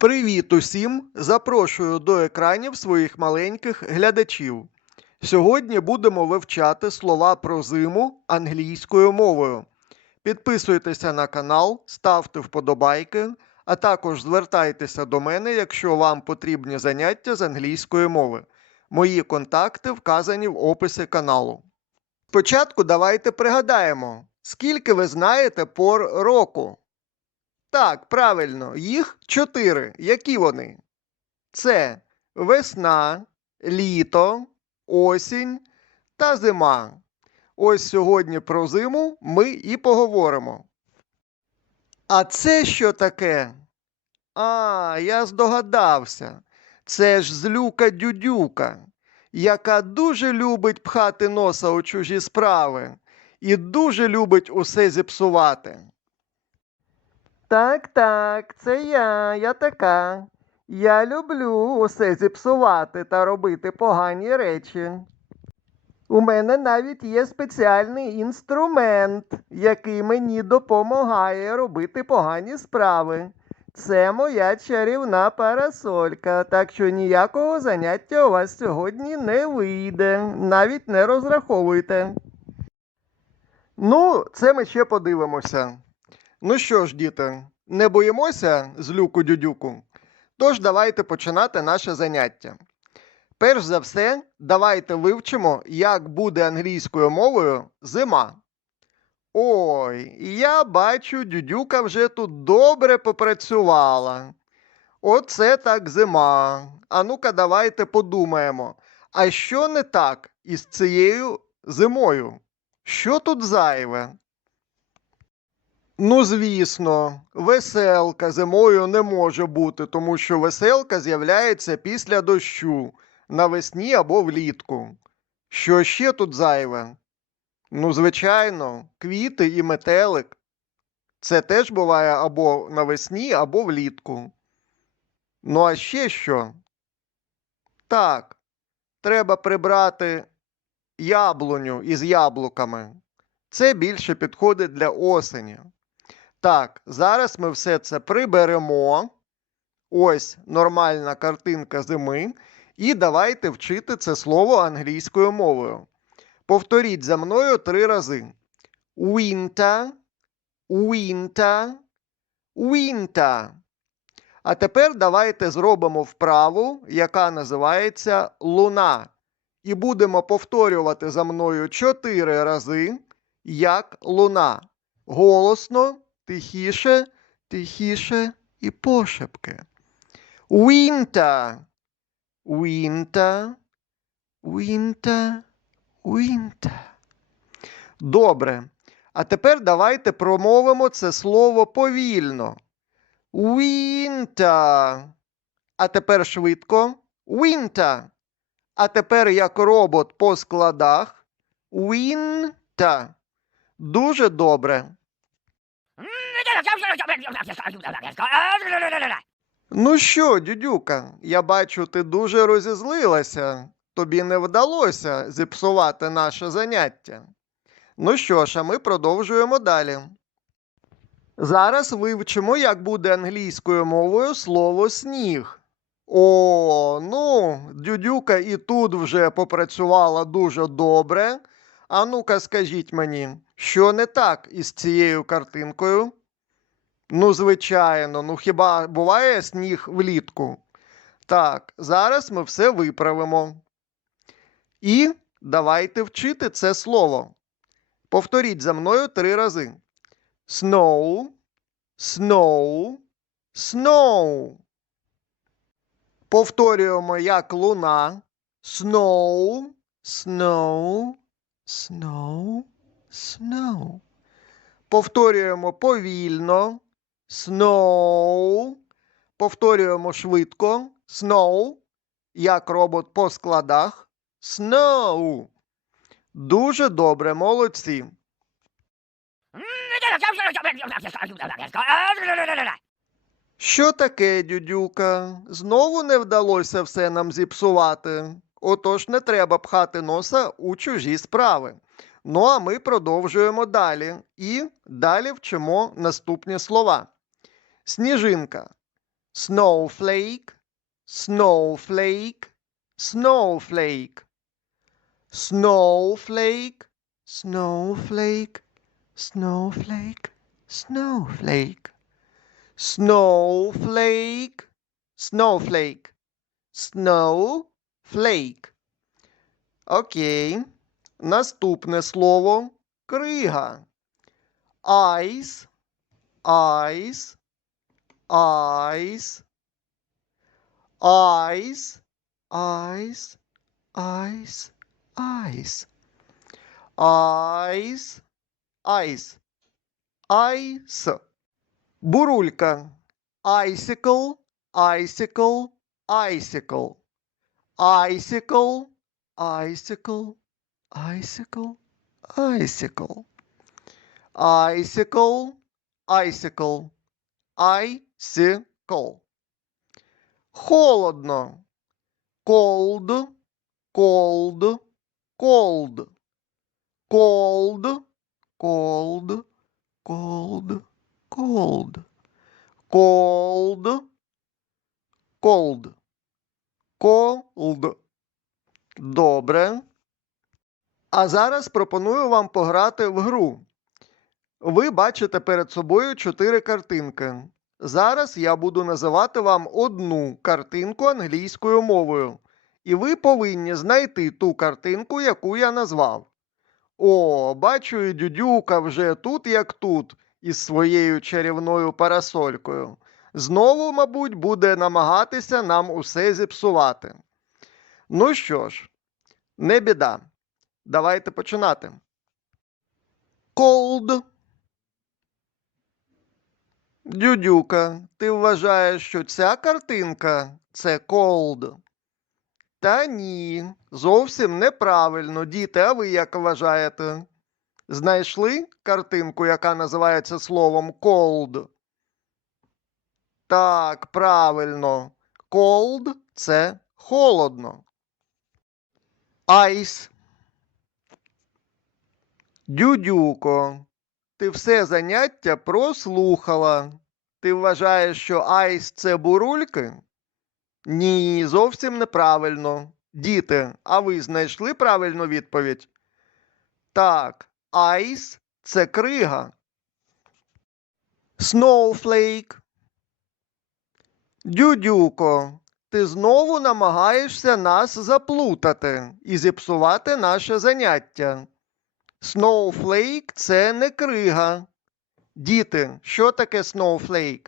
Привіт усім! Запрошую до екранів своїх маленьких глядачів. Сьогодні будемо вивчати слова про зиму англійською мовою. Підписуйтеся на канал, ставте вподобайки, а також звертайтеся до мене, якщо вам потрібні заняття з англійської мови. Мої контакти вказані в описі каналу. Спочатку давайте пригадаємо, скільки ви знаєте пор року. Так, правильно, їх чотири. Які вони? Це весна, літо, осінь та зима. Ось сьогодні про зиму ми і поговоримо. А це що таке? А, я здогадався. Це ж злюка дюдюка, яка дуже любить пхати носа у чужі справи і дуже любить усе зіпсувати. Так, так, це я, я така. Я люблю усе зіпсувати та робити погані речі. У мене навіть є спеціальний інструмент, який мені допомагає робити погані справи. Це моя чарівна парасолька, так що ніякого заняття у вас сьогодні не вийде, навіть не розраховуйте. Ну, це ми ще подивимося. Ну що ж, діти, не боїмося злюку дюдюку? Тож давайте починати наше заняття. Перш за все, давайте вивчимо, як буде англійською мовою зима. Ой, я бачу, дюдюка вже тут добре попрацювала. Оце так зима. А ну-ка, давайте подумаємо. А що не так із цією зимою? Що тут зайве? Ну, звісно, веселка зимою не може бути, тому що веселка з'являється після дощу навесні або влітку. Що ще тут зайве? Ну, звичайно, квіти і метелик. Це теж буває або навесні, або влітку. Ну, а ще що? Так, треба прибрати яблуню із яблуками. Це більше підходить для осені. Так, зараз ми все це приберемо. Ось нормальна картинка зими. І давайте вчити це слово англійською мовою. Повторіть за мною три рази: Winter, winter, winter. А тепер давайте зробимо вправу, яка називається луна. І будемо повторювати за мною чотири рази, як луна. Голосно, тихіше, тихіше і пошепки. Winter, winter, winter, winter. Добре. А тепер давайте промовимо це слово повільно. Winter. А тепер швидко. Winter. А тепер як робот по складах. Winter. Дуже добре. Ну що, дюдюка, я бачу, ти дуже розізлилася. Тобі не вдалося зіпсувати наше заняття. Ну що ж, а ми продовжуємо далі. Зараз вивчимо, як буде англійською мовою слово сніг. О, ну, дюдюка і тут вже попрацювала дуже добре. А ну-ка, скажіть мені, що не так із цією картинкою? Ну, звичайно, ну хіба буває сніг влітку? Так, зараз ми все виправимо. І давайте вчити це слово. Повторіть за мною три рази. Snow, snow, snow. Повторюємо як луна. Snow, snow, snow, snow. Повторюємо повільно. Snow. Повторюємо швидко. Snow. Як робот по складах. Snow. Дуже добре, молодці. Що таке, дюдюка? Знову не вдалося все нам зіпсувати. Отож не треба пхати носа у чужі справи. Ну а ми продовжуємо далі. І далі вчимо наступні слова. Снежинка. Snowflake, snowflake, snowflake. Snowflake, snowflake, snowflake, snowflake. Snowflake, snowflake, snowflake. Окей. Наступне слово крига. Ice, ice, ice, ice, ice, ice, ice, ice, ice, ice. Бурулька. Icicle, icicle, icicle. Icicle, icicle, icicle, icicle. Icicle, icicle, icicle. Холодно. Cold, cold, cold. Cold, cold, cold, cold. Cold, cold. Cold. Добре. А зараз пропоную вам пограти в гру. Ви бачите перед собою чотири картинки. Зараз я буду називати вам одну картинку англійською мовою. І ви повинні знайти ту картинку, яку я назвав. О, бачу, і дюдюка вже тут, як тут, із своєю чарівною парасолькою. Знову, мабуть, буде намагатися нам усе зіпсувати. Ну що ж, не біда. Давайте починати. Cold. Дюдюка, ти вважаєш, що ця картинка це cold? Та ні, зовсім неправильно, діти, а ви як вважаєте? Знайшли картинку, яка називається словом cold? Так, правильно. Cold – це холодно. Ice. Дюдюко, ти все заняття прослухала. Ти вважаєш, що айс це бурульки? Ні, зовсім неправильно. Діти, а ви знайшли правильну відповідь? Так, айс це крига. Snowflake. Дюдюко, ти знову намагаєшся нас заплутати і зіпсувати наше заняття. Snowflake – це не крига. Діти, що таке snowflake?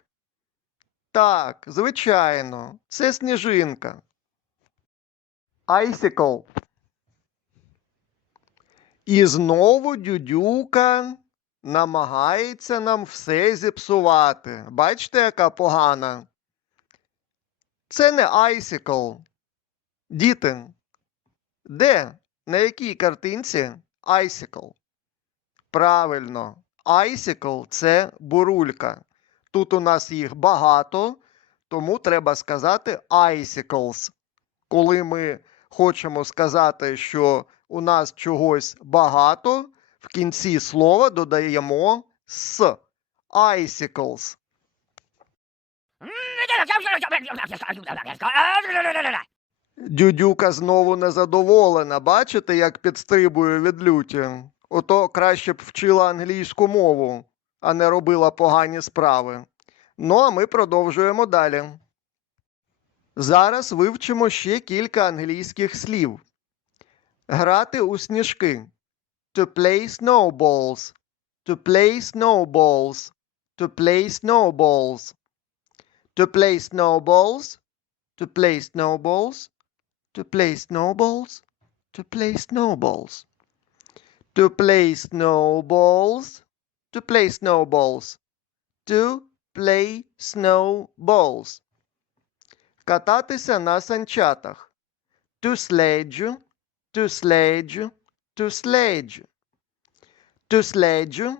Так, звичайно, це сніжинка. Icicle. І знову дюдюка намагається нам все зіпсувати. Бачите, яка погана? Це не icicle. Діти, де? На якій картинці icicle? Правильно, icicle – це бурулька. Тут у нас їх багато, тому треба сказати icicles. Коли ми хочемо сказати, що у нас чогось багато, в кінці слова додаємо с. Icicles. Дюдюка знову незадоволена. Бачите, як підстрибує від люті? Ото краще б вчила англійську мову, а не робила погані справи. Ну, а ми продовжуємо далі. Зараз вивчимо ще кілька англійських слів. Грати у сніжки. To play snowballs. To play snowballs. To play snowballs. To play snowballs. To play snowballs. To play snowballs. To play snowballs. To play snowballs. To play snowballs. To play snowballs. Кататися на санчатах. To sledge. To sledge. To sledge. To sledge.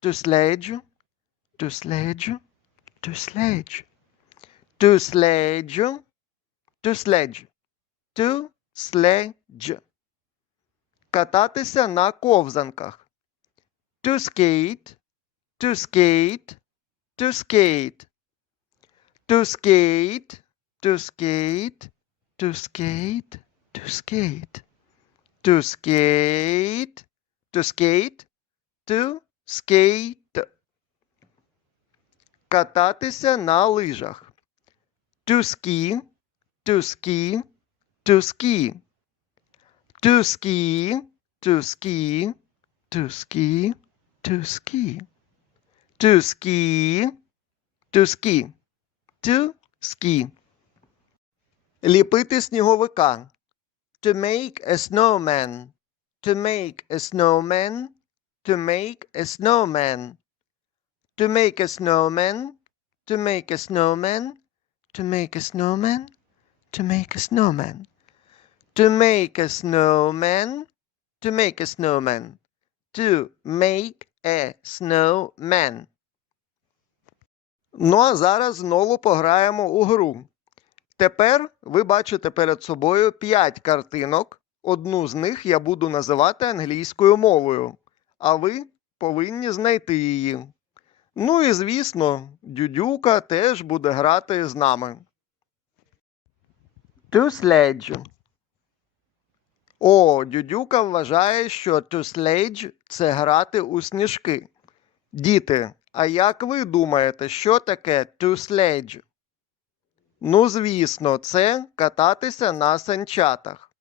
To sledge. To sledge. To sledge. To sledge. To sledge. To sledge. Кататися на ковзанках. To skate. To skate. To skate. To skate, to skate, to skate, to skate. To skate, to skate, to skate. Кататися на лижах. To ski, to ski, to ski. To ski, to ski, to ski, to ski. To ski, to ski, to ski. Ліпити сніговика. To make a snowman. To make a snowman. To make a snowman. To make a snowman. To make a snowman. To make a snowman. To make a snowman. To make a snowman. To make a snowman. To make a snowman. Ну а зараз знову пограємо у гру. Тепер ви бачите перед собою 5 картинок. Одну з них я буду називати англійською мовою, а ви повинні знайти її. Ну і звісно, Дюдюка теж буде грати з нами. To sledge. О, Дюдюка вважає, що to sledge – це грати у сніжки. Діти, а як ви думаєте, що таке to sledge? Ну, звісно, це кататися на санчатах.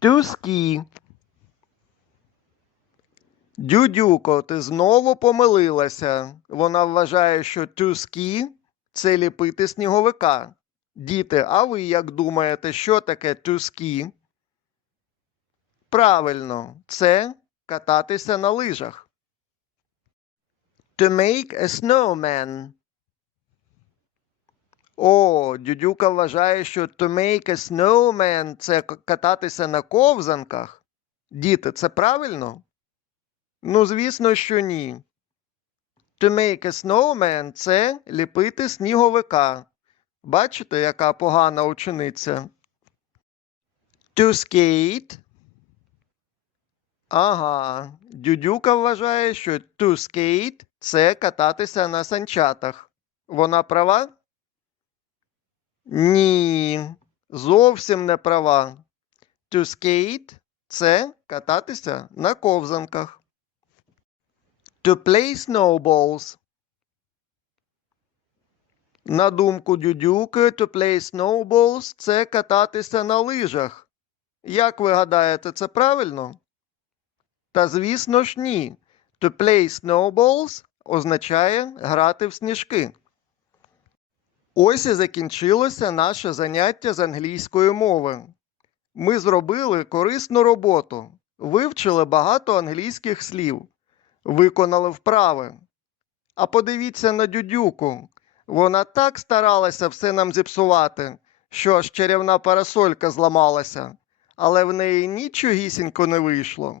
To ski. Дюдюко, ти знову помилилася. Вона вважає, що to ski – це ліпити сніговика. Діти, а ви як думаєте, що таке to? Правильно, це кататися на лижах. To make a snowman. О, дюдюка вважає, що to make a snowman – це кататися на ковзанках. Діти, це правильно? Ну, звісно, що ні. To make a snowman – це ліпити сніговика. Бачите, яка погана учениця? To skate. Ага. Дюдюка вважає, що to skate – це кататися на санчатах. Вона права? Ні, зовсім не права. To skate – це кататися на ковзанках. To play snowballs. На думку Дюдюки, to play snowballs – це кататися на лижах. Як ви гадаєте, це правильно? Та звісно ж ні. To play snowballs означає грати в сніжки. Ось і закінчилося наше заняття з англійської мови. Ми зробили корисну роботу, вивчили багато англійських слів, виконали вправи. А подивіться на дюдюку. Вона так старалася все нам зіпсувати, що аж чарівна парасолька зламалася, але в неї нічогісінько не вийшло.